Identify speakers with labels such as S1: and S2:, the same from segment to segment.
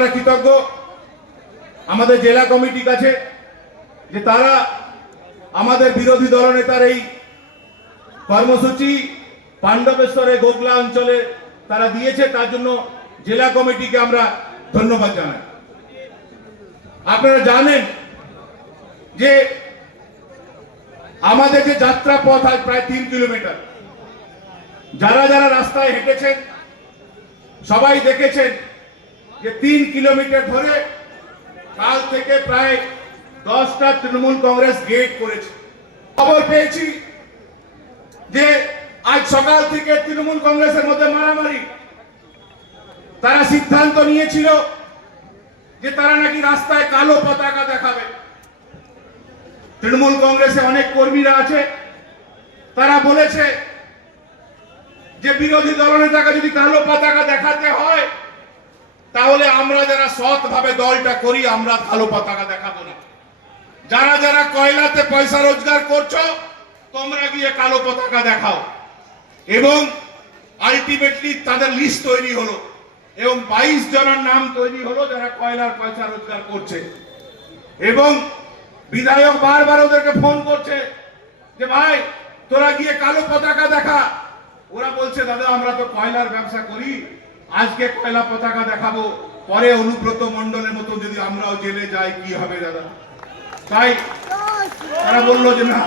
S1: আমরা কৃতজ্ঞ। আমাদের জেলা কমিটির কাছে যে তারা আমাদের বিরোধী দলনেতার এই কর্মসূচি পাণ্ডবেশ্বরে গোগলা অঞ্চলে তারা দিয়েছে, তার জন্য জেলা কমিটিকে আমরা ধন্যবাদ জানাই। আপনারা জানেন যে আমাদের যে যাত্রা পথ আজ প্রায় তিন কিলোমিটার। যারা যারা রাস্তায় হেঁটেছেন, সবাই দেখেছেন যে তিন কিলোমিটার ধরে কাল থেকে প্রায় দশটা তৃণমূল কংগ্রেস গেট করেছে। খবর পেয়েছি যে আজ সকাল থেকে তৃণমূল কংগ্রেসের মধ্যে মারামারি। তারা সিদ্ধান্ত নিয়েছিল যে তারা নাকি রাস্তায় কালো পতাকা দেখাবে। তৃণমূল কংগ্রেসে অনেক কর্মীরা আছে। তারা বলেছে যে বিরোধী দলনেতাকে যদি কালো পতাকা দেখাতে হয় তাহলে আমরা যারা সৎ ভাবে দলটা করি, আমরা কালো পতাকা দেখাবো না। যারা যারা কয়লাতে পয়সা রোজগার করছ, তোমরা গিয়ে কালো পতাকা দেখাও। এবং আলটিমেটলি তাদের লিস্ট তৈরি হলো। এবং বাইশ জনের নাম তৈরি হলো যারা কয়লার পয়সা রোজগার করছে। এবং বিধায়ক বারবার ওদেরকে ফোন করছে যে, ভাই, তোরা গিয়ে কালো পতাকা দেখা। ওরা বলছে, দাদা, আমরা তো কয়লার ব্যবসা করি আজকে কয়লা পতাকা দেখাবো, পরে অনুব্রত মন্ডলের মতো যদি আমরাও জেলে যাই, কি হবে দাদা? তাই তারা বলল যে না,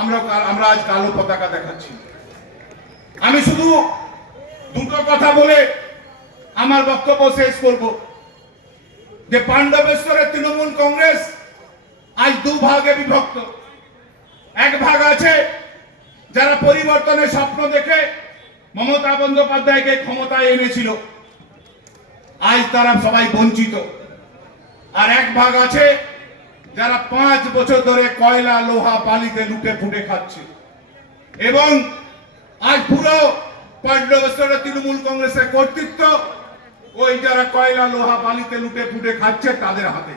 S1: আমরা আমরা আজ কালো পতাকা দেখাচ্ছি। আমি শুধু দুটো কথা বলে আমার বক্তব্য শেষ করব। যে পাণ্ডবেশ্বরের তৃণমূল কংগ্রেস আজ দু ভাগে বিভক্ত। এক ভাগ আছে যারা পরিবর্তনের স্বপ্ন দেখে মমতা বন্দ্যোপাধ্যায়কে ক্ষমতায় এনেছিল। আজ তারা সবাই বঞ্চিত। আর এক ভাগ আছে যারা পাঁচ বছর ধরে কয়লা, লোহা, বালিতে লুটে ফুটে খাচ্ছে। এবং আজ পুরো পাণ্ডবেশ্বরের তৃণমূল কংগ্রেসের কর্তৃত্ব ওই যারা কয়লা, লোহা, বালিতে লুটে ফুটে খাচ্ছে তাদের হাতে।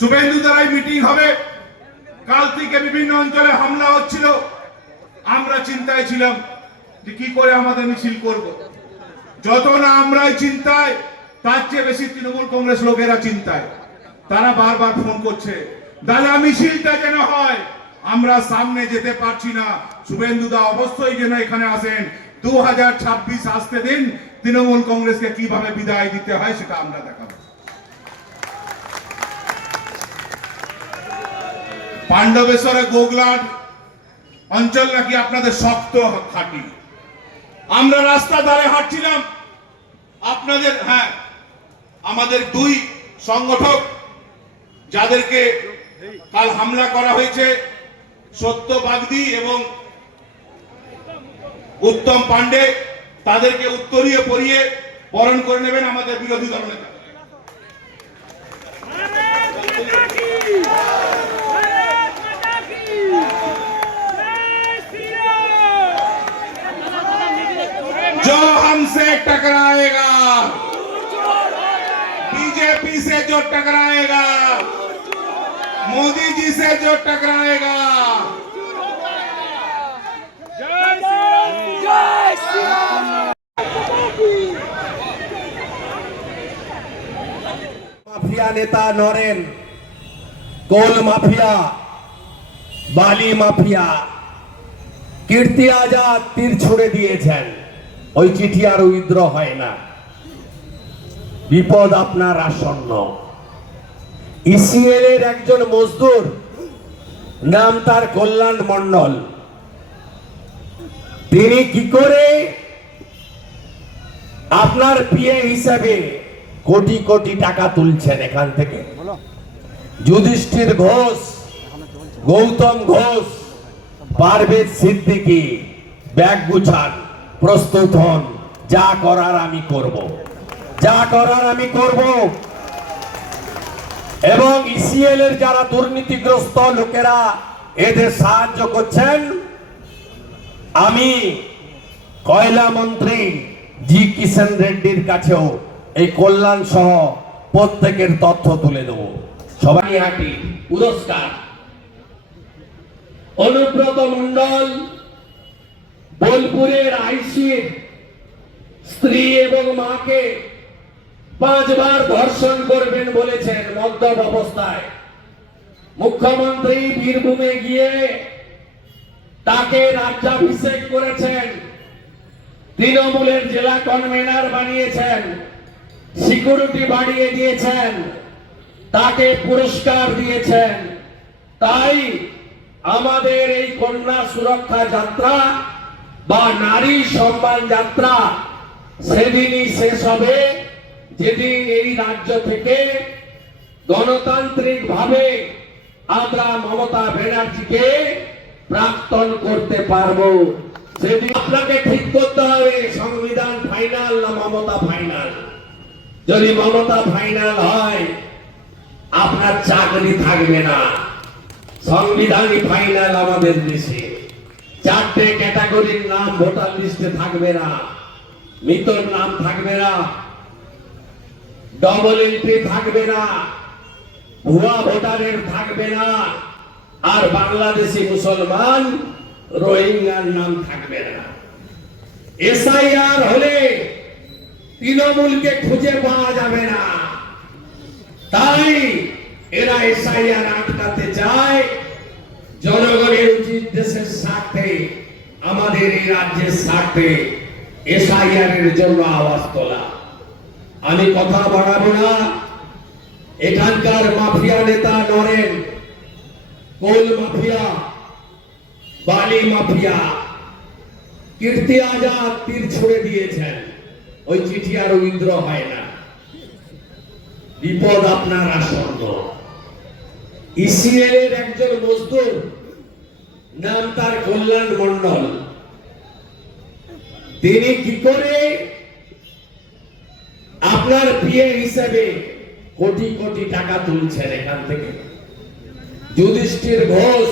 S1: শুভেন্দু দ্বারাই মিটিং হবে। কাল থেকে বিভিন্ন অঞ্চলে হামলা হচ্ছিল। আমরা চিন্তায় ছিলাম। যে কি করে আমাদের মিছিল করব? যত না আমরাই চিন্তায়, তার চেয়ে বেশি তৃণমূল কংগ্রেস লোকেরা চিন্তায়। তারা বারবার ফোন করছে, দাদা, মিছিলটা যেন হয়। আমরা সামনে যেতে পারছি না। শুভেন্দু দা অবশ্যই যেন এখানে আসেন। দু হাজার ছাব্বিশ আসতে দিন, তৃণমূল কংগ্রেসকে কীভাবে বিদায় দিতে হয় সেটা আমরা দেখাবো। পাণ্ডবেশ্বরে গোগলাট অঞ্চল নাকি আপনাদের শক্ত খাঁটি? আমরা রাস্তা ধারে হাঁটছিলাম। আপনাদের হ্যাঁ আমাদের দুই সংগঠক যাদেরকে কাল হামলা করা হয়েছে সত্য বাগদি এবং উত্তম পাণ্ডে, তাদেরকে উত্তরীয় পরিয়ে বরণ করে নেবেন আমাদের বিরোধী দলনেতা। बीजेपी से जो टकराएगा मोदी जी से जो टकराएगा
S2: মাফিয়া নেতা নরেন কোল মাফিয়া বালি মাফিয়া কীর্তি আজাদ তীর ছুড়ে দিয়েছেন ওই চিঠি আর উইদ্র হয় না বিপদ আপনার আসন্ন। ইসিএল এর একজন মজদুর, নাম তার কল্যাণ মন্ডল তিনি কি করে আপনার পিএ হিসাবে কোটি কোটি টাকা তুলছেন এখান থেকে? যুধিষ্ঠির ঘোষ, গৌতম ঘোষ, পারভেজ সিদ্দিকি, ব্যাগ গুছান, প্রস্তুত হন, যা করার আমি করব। যা করার আমি করব। এবং ইসিএল এর যারা দুর্নীতিগ্রস্ত লোকেরা, এদের সাহায্য করছেন। আমি কয়লা মন্ত্রী জি কিষেন রেড্ডির কাছেও এই কল্যাণ সহ প্রত্যেকের তথ্য তুলে দেব। সবাই হাঁটি। পুরস্কার। অনুব্রত মন্ডল বোলপুরের আইসির স্ত্রী এবং মাকে পাঁচবার ধর্ষণ করবেন বলেছেন মদ্যপ অবস্থায়। মুখ্যমন্ত্রী বীরভূমে গিয়ে তাকে রাজ্যাভিষেক করেছেন। তৃণমূলের জেলা কনভেনার বানিয়েছেন, সিকিউরিটি বাড়িয়ে দিয়েছেন, তাকে পুরস্কার দিয়েছেন। তাই আমাদের এই কন্যা সুরক্ষা যাত্রা বা নারী সম্মান যাত্রা সেদিনই শেষ হবে। যেদিন এই রাজ্য থেকে গণতান্ত্রিক ভাবে আমরা মমতা ব্যানার্জিকে প্রাক্তন করতে পারব সেদিন আপনাকে ঠিক করতে হবে, সংবিধান ফাইনাল না মমতা ফাইনাল? যদি মমতা ফাইনাল হয়, আপনার চাকরি থাকবে না। সংবিধানই ফাইনাল আমাদের দেশে। চারটে ক্যাটাগরির নাম ভোটার লিস্টে থাকবে না। মৃতর নাম থাকবে না। ডবল এন্ট্রি থাকবে না। ভুয়া ভোটারের থাকবে না। আর বাংলাদেশি মুসলমান রোহিঙ্গার নাম থাকবে না। এসআইআর হলে তৃণমূলকে খুঁজে পাওয়া যাবে না। তাই এরা এসআইআর আটকাতে চায়। জনগণের উচিত দেশের স্বার্থে, আমাদের এই রাজ্যের স্বার্থে এসআইআর এর জন্য আওয়াজ তোলা। আমি কথা বাড়াবো না। এখানকার মাফিয়া নেতা নরেন, কোল মাফিয়া, বালি মাফিয়া, কীর্তি আজাদ তীর ছুড়ে দিয়েছেন। ওই চিঠি আর উইদ্র হয় না। বিপদ আপনার আসন্ন। ইসিএল এর একজন মজদুর, নাম তার কল্যাণ মন্ডল তিনি কি করে আপনার পিএ হিসেবে কোটি কোটি টাকা তুলছেন এখান থেকে। যুধিষ্ঠির ঘোষ,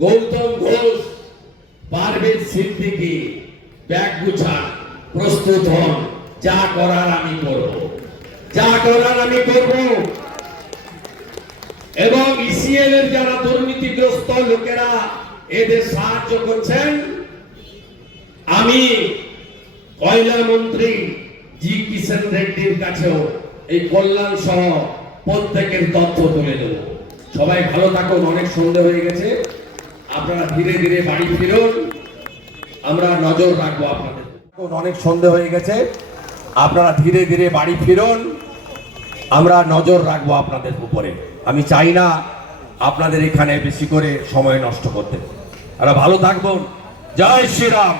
S2: গৌতম ঘোষ, পারভেজ সিদ্দিকী, ব্যাগ গুছান, প্রস্তুত হন, যা করার আমি করব। যা করার আমি করব। এবং ইসিএল এর যারা দুর্নীতিগ্রস্ত লোকেরা এদের সাহায্য করছেন, আমি কয়লা মন্ত্রী কিষেন রেড্ডির কাছেও এই কল্যাণ সহ প্রত্যেকের তথ্য তুলে দেব। সবাই ভালো থাকুন, অনেক সন্দেহ হয়ে গেছে। আপনারা ধীরে ধীরে বাড়ি ফিরুন। আমরা নজর রাখব আপনাদের। অনেক সন্দেহ হয়ে গেছে। আপনারা ধীরে ধীরে বাড়ি ফিরুন। আমরা নজর রাখব আপনাদের উপরে। আমি চাই না আপনাদের এখানে বেশি করে সময় নষ্ট করতে। আমরা ভালো থাকব জয় শ্রীরাম।